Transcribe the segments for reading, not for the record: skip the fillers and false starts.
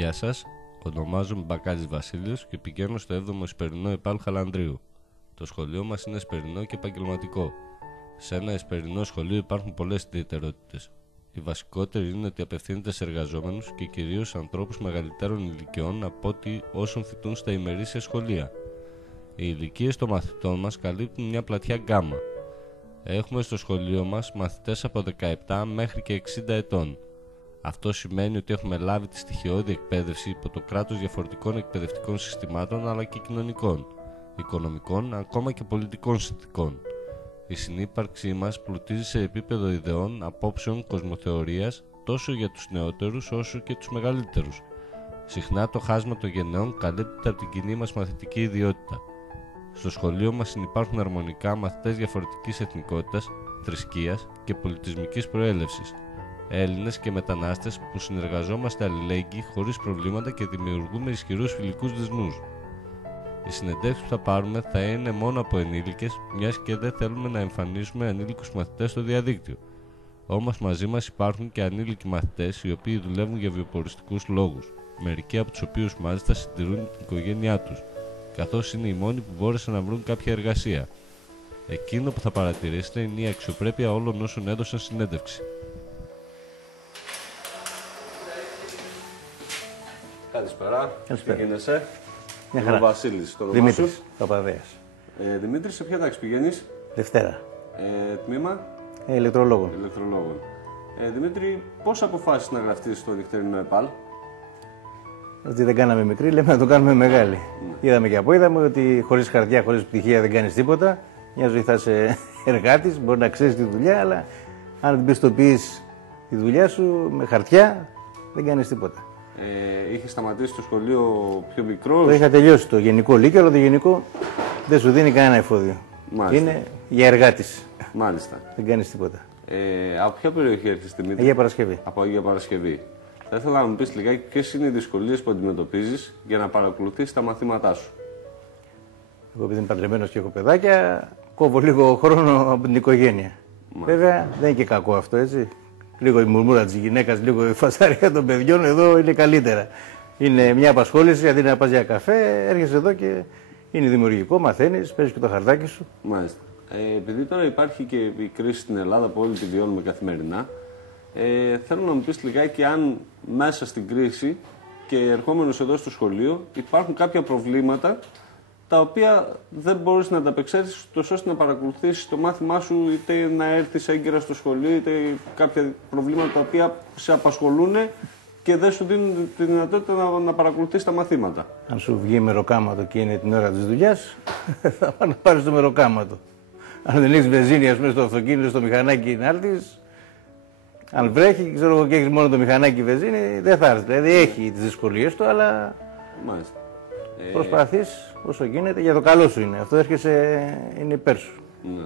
Γεια σας, ονομάζομαι Μπακάλης Βασίλειος και πηγαίνω στο 7ο Εσπερινό ΕΠΑΛ Χαλανδρίου. Το σχολείο μας είναι εσπερινό και επαγγελματικό. Σε ένα εσπερινό σχολείο υπάρχουν πολλές ιδιαιτερότητες. Η βασικότερη είναι ότι απευθύνεται σε εργαζόμενους και κυρίως σε ανθρώπους μεγαλύτερων ηλικιών από ότι όσων φοιτούν στα ημερήσια σχολεία. Οι ηλικίες των μαθητών μας καλύπτουν μια πλατιά γκάμα. Έχουμε στο σχολείο μας μαθητές από 17 μέχρι και 60 ετών. Αυτό σημαίνει ότι έχουμε λάβει τη στοιχειώδη εκπαίδευση υπό το κράτος διαφορετικών εκπαιδευτικών συστημάτων αλλά και κοινωνικών, οικονομικών, ακόμα και πολιτικών συνθηκών. Η συνύπαρξή μας πλουτίζει σε επίπεδο ιδεών, απόψεων, κοσμοθεωρίας τόσο για τους νεότερους όσο και τους μεγαλύτερους. Συχνά το χάσμα των γενναιών καλύπτεται από την κοινή μας μαθητική ιδιότητα. Στο σχολείο μας συνυπάρχουν αρμονικά μαθητές διαφορετικής εθνικότητας, θρησκείας και πολιτισμικής προέλευσης. Έλληνες και μετανάστες που συνεργαζόμαστε αλληλέγγυοι χωρίς προβλήματα και δημιουργούμε ισχυρούς φιλικούς δεσμούς. Οι συνεντεύξεις που θα πάρουμε θα είναι μόνο από ενήλικες, μιας και δεν θέλουμε να εμφανίσουμε ανήλικους μαθητές στο διαδίκτυο. Όμως μαζί μας υπάρχουν και ανήλικοι μαθητές οι οποίοι δουλεύουν για βιοποριστικούς λόγους, μερικοί από τους οποίους μάλιστα συντηρούν την οικογένειά τους, καθώς είναι οι μόνοι που μπόρεσαν να βρουν κάποια εργασία. Εκείνο που θα παρατηρήσετε είναι η αξιοπρέπεια όλων όσων έδωσαν συνέντευξη. Καλησπέρα. Καλησπέρα. Τι γίνεσαι? Μια χαρά. Ο Βασίλης, το όνομά σου? Δημήτρης Παπαδέας. Δημήτρη, σε ποια τάξη πηγαίνεις? Δευτέρα. Τμήμα Ηλεκτρολόγων. ηλεκτρολόγων. Δημήτρη, πώς αποφάσισες να γραφτείς στο νυχτερινό ΕΠΑΛ? Ότι δεν κάναμε μικρή, λέμε να το κάνουμε μεγάλη. Είδαμε και είδαμε ότι χωρίς χαρτιά, χωρίς πτυχία δεν κάνεις τίποτα. Μια ζωή θα είσαι εργάτης, μπορεί να ξέρεις τη δουλειά, αλλά αν δεν πιστοποιείς τη δουλειά σου με χαρτιά, δεν κάνεις τίποτα. Είχε σταματήσει το σχολείο πιο μικρός? Το είχα τελειώσει το γενικό λύκειο, αλλά το γενικό δεν σου δίνει κανένα εφόδιο. Μάλιστα. Είναι για εργάτης. Μάλιστα. Δεν κάνεις τίποτα. Από ποια περιοχή έρχεσαι, Δημήτρη? Αγία Παρασκευή. Από Αγία Παρασκευή. Θα ήθελα να μου πεις λιγάκι ποιες είναι οι δυσκολίες που αντιμετωπίζεις για να παρακολουθείς τα μαθήματά σου. Εγώ επειδή είμαι παντρεμένος και έχω παιδάκια, κόβω λίγο χρόνο από την οικογένεια. Βέβαια δεν είναι και κακό αυτό, έτσι. Λίγο η μουρμούρα της γυναίκας, λίγο η φασαρία των παιδιών εδώ είναι καλύτερα. Είναι μια απασχόληση, αντί να πας για καφέ, έρχεσαι εδώ και είναι δημιουργικό, μαθαίνεις, παίρνεις και το χαρτάκι σου. Μάλιστα. Επειδή τώρα υπάρχει και η κρίση στην Ελλάδα που όλοι τη βιώνουμε καθημερινά, θέλω να μου πεις λιγάκι αν μέσα στην κρίση και ερχόμενος εδώ στο σχολείο υπάρχουν κάποια προβλήματα τα οποία δεν μπορείς να ανταπεξέλθεις ώστε να παρακολουθήσεις το μάθημά σου, είτε να έρθεις έγκαιρα στο σχολείο, είτε κάποια προβλήματα τα οποία σε απασχολούν και δεν σου δίνουν τη δυνατότητα να παρακολουθείς τα μαθήματα. Αν σου βγει μεροκάματο και είναι την ώρα της δουλειάς, θα πας να πάρεις το μεροκάματο. Αν δεν έχεις βενζίνη, ας πούμε, στο αυτοκίνητο, στο μηχανάκι να έρθεις, αν βρέχει, ξέρω εγώ, και έχεις μόνο το μηχανάκι βενζίνη, δεν θα έρθει. Δηλαδή έχει τις δυσκολίες του, αλλά Μάλιστα. προσπαθείς όσο γίνεται, για το καλό σου είναι. Αυτό έρχεσαι, είναι υπέρ σου. Ναι.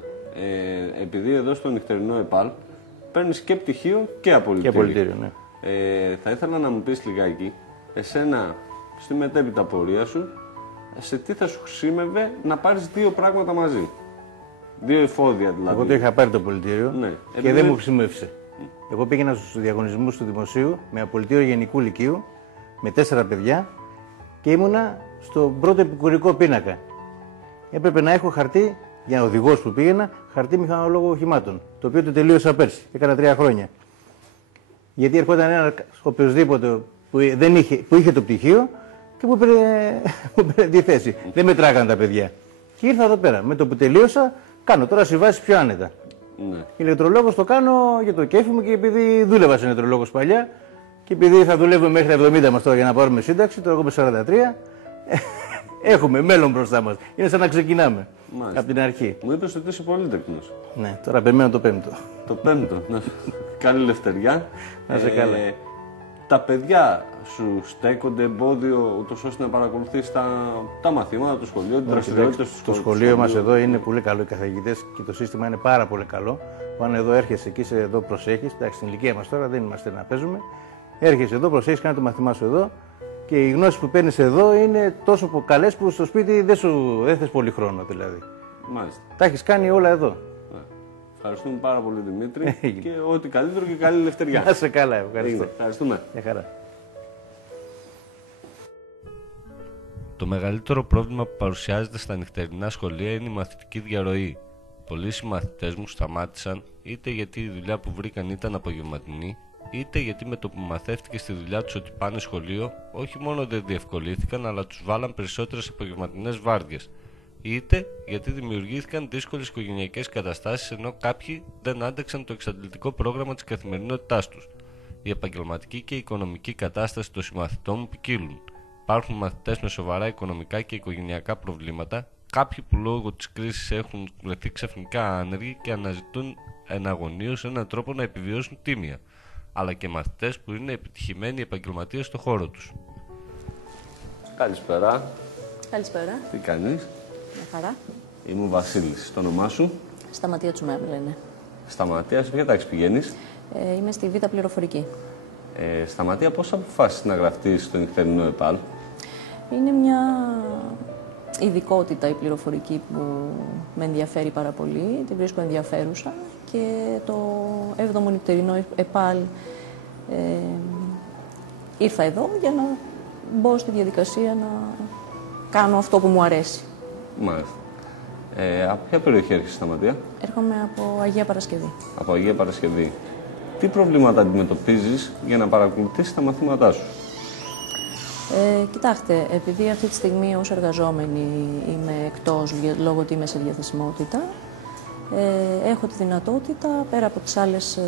Επειδή εδώ στο νυχτερινό ΕΠΑΛ παίρνεις και πτυχίο και απολυτήριο. Και απολυτήριο, ναι. Θα ήθελα να μου πεις λιγάκι, εσένα στη μετέπειτα πορεία σου, σε τι θα σου χρησιμεύε να πάρεις δύο πράγματα μαζί. Δύο εφόδια δηλαδή. Εγώ το είχα πάρει το απολυτήριο Ναι. και δεν μου χρησιμεύσε. Εγώ πήγαινα στους διαγωνισμούς του Δημοσίου με απολυτήριο Γενικού Λυκείου με 4 παιδιά και ήμουνα στον πρώτο επικουρικό πίνακα. Έπρεπε να έχω χαρτί, για οδηγός που πήγαινα, χαρτί μηχανολόγο οχημάτων. Το οποίο το τελείωσα πέρσι. Έκανα 3 χρόνια. Γιατί ερχόταν ένα οποιοδήποτε που είχε το πτυχίο και μου πήρε τη θέση. Δεν μετράγαν τα παιδιά. Και ήρθα εδώ πέρα. Με το που τελείωσα, κάνω τώρα συμβάσεις πιο άνετα. Ναι. Ηλεκτρολόγος το κάνω για το κέφι μου και επειδή δούλευα σε ηλεκτρολόγος παλιά και επειδή θα δουλεύουμε μέχρι τα 70 μας τώρα για να πάρουμε σύνταξη, τώρα εγώ είμαι 43, έχουμε μέλλον μπροστά μας. Είναι σαν να ξεκινάμε. Μάλιστα. Από την αρχή. Μου είπες ότι είσαι πολύτεκνος. Ναι, τώρα περιμένω το 5ο. Το 5ο. Ναι. Καλή λευτεριά. Να είσαι καλά. Τα παιδιά σου στέκονται εμπόδιο ούτως ώστε να παρακολουθείς τα μαθήματα του σχολείου, την δραστηριότητα του Το σχολείο μας εδώ είναι πολύ καλό, οι καθηγητές και το σύστημα είναι πάρα πολύ καλό. Όταν εδώ έρχεσαι και είσαι εδώ, προσέχεις. Εντάξει, στην ηλικία μας τώρα δεν είμαστε να παίζουμε. Έρχεσαι εδώ, προσέχεις, κάνει το μαθημά σου εδώ και οι γνώσεις που παίρνεις εδώ είναι τόσο καλές που στο σπίτι δεν θες πολύ χρόνο δηλαδή. Μάλιστα. Τα έχεις κάνει όλα εδώ. Ευχαριστούμε πάρα πολύ, Δημήτρη. Και ό,τι καλύτερο και καλή ελευθεριά. Να είσαι καλά, ευχαριστώ. Ευχαριστούμε. Μια χαρά. Το μεγαλύτερο πρόβλημα που παρουσιάζεται στα νυχτερινά σχολεία είναι η μαθητική διαρροή. Πολλοί συμμαθητές μου σταμάτησαν είτε γιατί η δουλειά που βρήκαν ήταν απογευματινή, είτε γιατί με το που μαθεύτηκε στη δουλειά τους ότι πάνε σχολείο, όχι μόνο δεν διευκολύθηκαν, αλλά τους βάλαν περισσότερες απογευματινές βάρδιες, είτε γιατί δημιουργήθηκαν δύσκολες οικογενειακές καταστάσεις ενώ κάποιοι δεν άντεξαν το εξαντλητικό πρόγραμμα της καθημερινότητάς τους. Η επαγγελματική και η οικονομική κατάσταση των συμμαθητών μου ποικίλουν. Υπάρχουν μαθητές με σοβαρά οικονομικά και οικογενειακά προβλήματα, κάποιοι που λόγω της κρίσης έχουν βρεθεί ξαφνικά άνεργοι και αναζητούν εναγωνίως έναν τρόπο να επιβιώσουν τίμια, αλλά και μαθητές που είναι επιτυχημένοι επαγγελματίες στον χώρο τους. Καλησπέρα. Καλησπέρα. Τι κάνεις? Μια χαρά. Είμαι ο Βασίλης. Το όνομά σου? Σταματία Τσουμέα με λένε. Σταματία, σε ποια τάξη πηγαίνεις? Είμαι στη Β' πληροφορική. Σταματία, πώς αποφάσισες να γραφτείς στο νυχτερινό ΕΠΑΛ? Είναι μια ειδικότητα η πληροφορική που με ενδιαφέρει πάρα πολύ, την βρίσκω ενδιαφέρουσα και το 7ο νυχτερινό ΕΠΑΛ ήρθα εδώ για να μπω στη διαδικασία να κάνω αυτό που μου αρέσει. Μάλιστα. Από ποια περιοχή έρχεσαι, Σταματία? Έρχομαι από Αγία Παρασκευή. Από Αγία Παρασκευή. Τι προβλήματα αντιμετωπίζεις για να παρακολουθήσεις τα μαθήματά σου? Κοιτάξτε, επειδή αυτή τη στιγμή ως εργαζόμενη είμαι εκτός λόγω ότι είμαι σε διαθεσιμότητα, έχω τη δυνατότητα, πέρα από τις άλλες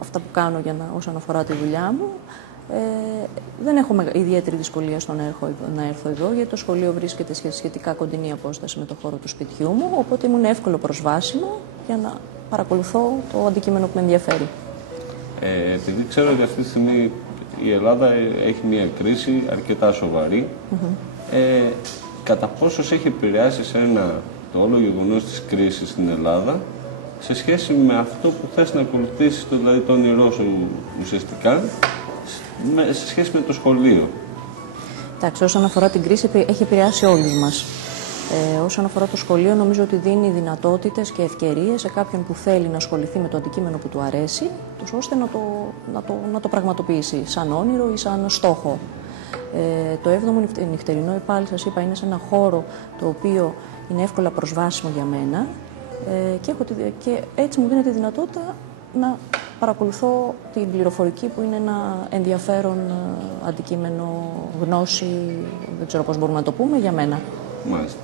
αυτά που κάνω όσον αφορά τη δουλειά μου, δεν έχω ιδιαίτερη δυσκολία στο να έρθω εδώ, γιατί το σχολείο βρίσκεται σε σχετικά κοντινή απόσταση με το χώρο του σπιτιού μου, οπότε ήμουν εύκολο προσβάσιμο για να παρακολουθώ το αντικείμενο που με ενδιαφέρει. Επειδή ξέρω ότι αυτή τη στιγμή η Ελλάδα έχει μια κρίση αρκετά σοβαρή, κατά πόσος έχει επηρεάσει εσένα το όλο γεγονός της κρίσης στην Ελλάδα σε σχέση με αυτό που θες να ακολουθήσεις, δηλαδή το όνειρό σου ουσιαστικά, σε σχέση με το σχολείο? Εντάξει, όσον αφορά την κρίση, έχει επηρεάσει όλους μας. Όσον αφορά το σχολείο, νομίζω ότι δίνει δυνατότητες και ευκαιρίες σε κάποιον που θέλει να ασχοληθεί με το αντικείμενο που του αρέσει, ώστε να το πραγματοποιήσει σαν όνειρο ή σαν στόχο. Το 7ο νυχτερινό ΕΠΑΛ, σας είπα, είναι σε ένα χώρο το οποίο είναι εύκολα προσβάσιμο για μένα και έτσι μου δίνει τη δυνατότητα να παρακολουθώ την πληροφορική που είναι ένα ενδιαφέρον αντικείμενο, γνώση, δεν ξέρω πώς μπορούμε να το πούμε, για μένα. Μάλιστα.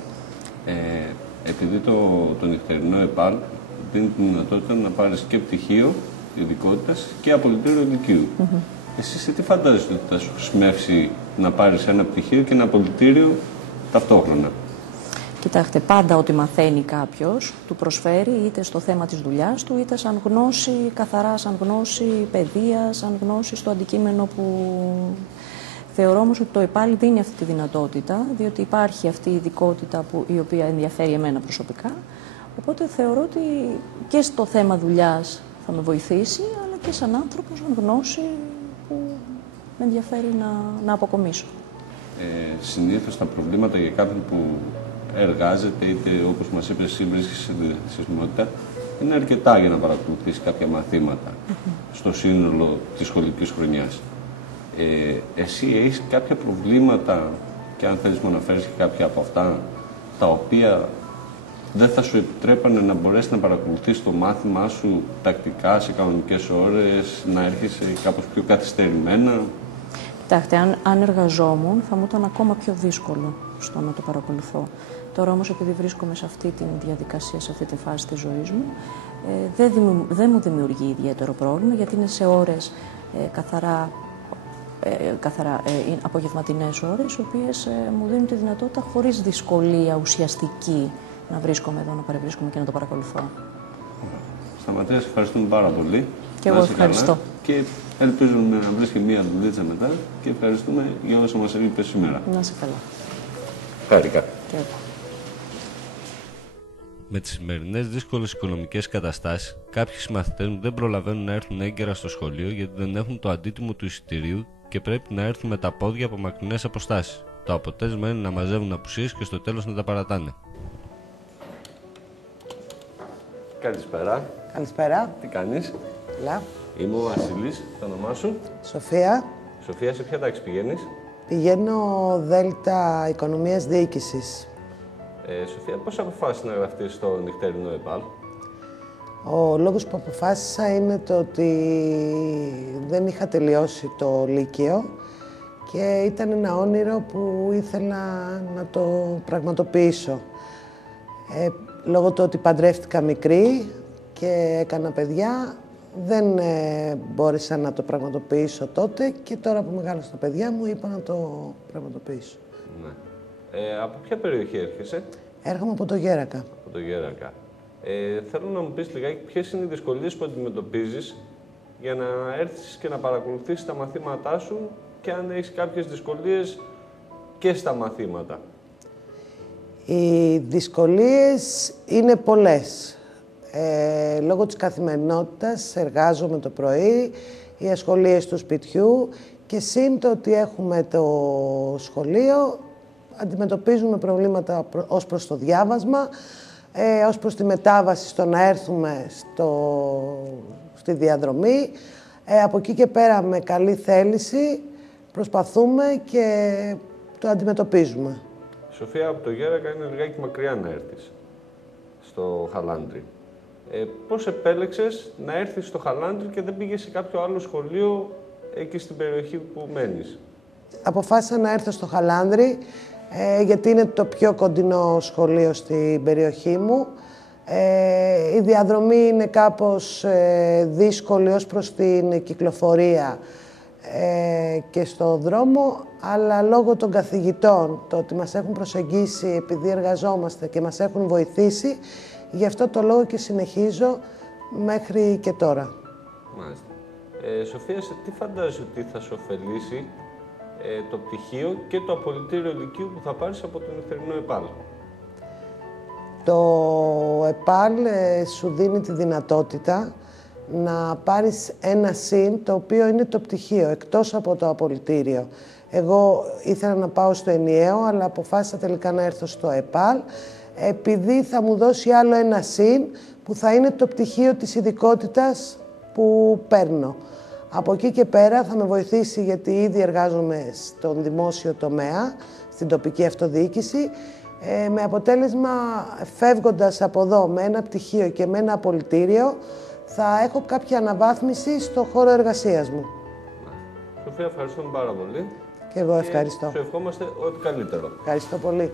Επειδή το νυχτερινό ΕΠΑΛ δίνει τη δυνατότητα να πάρεις και πτυχίο ειδικότητας και απολυτήριο λυκείου. Εσύ σε τι φαντάζεσαι ότι θα σου χρησιμεύσει να πάρεις ένα πτυχίο και ένα απολυτήριο ταυτόχρονα? Κοιτάξτε, πάντα ό,τι μαθαίνει κάποιος του προσφέρει είτε στο θέμα της δουλειάς του, είτε σαν γνώση, καθαρά σαν γνώση παιδείας, σαν γνώση στο αντικείμενο που... Θεωρώ όμως ότι το ΕΠΑΛ δίνει αυτή τη δυνατότητα, διότι υπάρχει αυτή η ειδικότητα η οποία ενδιαφέρει εμένα προσωπικά. Οπότε θεωρώ ότι και στο θέμα δουλειάς θα με βοηθήσει, αλλά και σαν άνθρωπο, σαν γνώση που με ενδιαφέρει να αποκομίσω. Συνήθως τα προβλήματα για κάποιον που εργάζεται, είτε όπως μας είπες εσύ βρίσκεσαι σε διαθεσιμότητα, είναι αρκετά για να παρακολουθήσει κάποια μαθήματα στο σύνολο της σχολικής χρονιάς. Εσύ έχεις κάποια προβλήματα και αν θέλεις μου αναφέρεις και κάποια από αυτά τα οποία δεν θα σου επιτρέπανε να μπορέσεις να παρακολουθείς το μάθημά σου τακτικά σε κανονικές ώρες, να έρχεσαι κάπως πιο καθυστερημένα? Κοιτάξτε, αν εργαζόμουν θα μου ήταν ακόμα πιο δύσκολο στο να το παρακολουθώ. Τώρα όμως, επειδή βρίσκομαι σε αυτή τη διαδικασία, σε αυτή τη φάση της ζωής μου, δεν μου δημιουργεί ιδιαίτερο πρόβλημα, γιατί είναι σε ώρες καθαρά απογευματινές ώρες, οι οποίες μου δίνουν τη δυνατότητα χωρίς δυσκολία ουσιαστική να βρίσκομαι εδώ, να παρευρίσκομαι και να το παρακολουθώ. Σταματία, σε ευχαριστούμε πάρα πολύ. Και εγώ ευχαριστώ. Και ελπίζουμε να βρεις και μία δουλίτσα μετά και ευχαριστούμε για όσο μας είπες σήμερα. Να είσαι καλά. Χάρηκα. Και εγώ. Με τις σημερινές δύσκολες οικονομικές καταστάσεις, κάποιοι συμμαθητές μου δεν προλαβαίνουν να έρθουν έγκαιρα στο σχολείο γιατί δεν έχουν το αντίτιμο του εισιτηρίου και πρέπει να έρθουν με τα πόδια από μακρινές αποστάσεις. Το αποτέλεσμα είναι να μαζεύουν απουσίες και στο τέλος να τα παρατάνε. Καλησπέρα. Καλησπέρα. Τι κάνεις? Καλά. Είμαι ο Βασίλης. Το όνομά σου? Σοφία. Σοφία, σε ποια τάξη πηγαίνεις? Πηγαίνω Δέλτα Οικονομίας Διοίκησης. Σοφία, πώς αποφάσισες να γραφτείς στο νυχτερινό ΕΠΑΛ? Ο λόγος που αποφάσισα είναι το ότι δεν είχα τελειώσει το Λύκειο και ήταν ένα όνειρο που ήθελα να το πραγματοποιήσω. Λόγω του ότι παντρεύτηκα μικρή και έκανα παιδιά, δεν μπόρεσα να το πραγματοποιήσω τότε και τώρα που μεγάλωσα τα παιδιά μου είπα να το πραγματοποιήσω. Ναι. Από ποια περιοχή έρχεσαι? Έρχομαι από το Γέρακα. Από το Γέρακα. Θέλω να μου πεις λιγάκι ποιες είναι οι δυσκολίες που αντιμετωπίζεις για να έρθεις και να παρακολουθήσεις τα μαθήματά σου και αν έχεις κάποιες δυσκολίες και στα μαθήματα. Οι δυσκολίες είναι πολλές. Λόγω της καθημερινότητας εργάζομαι το πρωί, οι ασχολίες του σπιτιού και σύν το ότι έχουμε το σχολείο, αντιμετωπίζουμε προβλήματα ως προς το διάβασμα, ως προς τη μετάβαση στο να έρθουμε στη διαδρομή. Από εκεί και πέρα με καλή θέληση προσπαθούμε και το αντιμετωπίζουμε. Σοφία, από το Γέρακα είναι λιγάκι μακριά να έρθεις στο Χαλάνδρι. Πώς επέλεξες να έρθεις στο Χαλάνδρι και δεν πήγες σε κάποιο άλλο σχολείο εκεί στην περιοχή που μένεις? Αποφάσισα να έρθω στο Χαλάνδρι γιατί είναι το πιο κοντινό σχολείο στην περιοχή μου. Η διαδρομή είναι κάπως δύσκολη ως προς την κυκλοφορία και στο δρόμο, αλλά λόγω των καθηγητών, το ότι μας έχουν προσεγγίσει επειδή εργαζόμαστε και μας έχουν βοηθήσει, γι' αυτό το λόγο και συνεχίζω μέχρι και τώρα. Μάλιστα. Σοφία, σε τι φαντάζεσαι ότι θα σου ωφελήσει το πτυχίο και το απολυτήριο λυκείου που θα πάρεις από το νυχτερινό ΕΠΑΛ? Το ΕΠΑΛ σου δίνει τη δυνατότητα να πάρεις ένα συν, το οποίο είναι το πτυχίο, εκτός από το απολυτήριο. Εγώ ήθελα να πάω στο ενιαίο, αλλά αποφάσισα τελικά να έρθω στο ΕΠΑΛ, επειδή θα μου δώσει άλλο ένα συν, που θα είναι το πτυχίο της ειδικότητας που παίρνω. Από εκεί και πέρα θα με βοηθήσει, γιατί ήδη εργάζομαι στον δημόσιο τομέα, στην τοπική αυτοδιοίκηση, με αποτέλεσμα, φεύγοντας από εδώ με ένα πτυχίο και με ένα απολυτήριο, θα έχω κάποια αναβάθμιση στο χώρο εργασίας μου. Σοφία, ευχαριστούμε πάρα πολύ. Και εγώ ευχαριστώ. Σου ευχόμαστε ό,τι καλύτερο. Ευχαριστώ πολύ.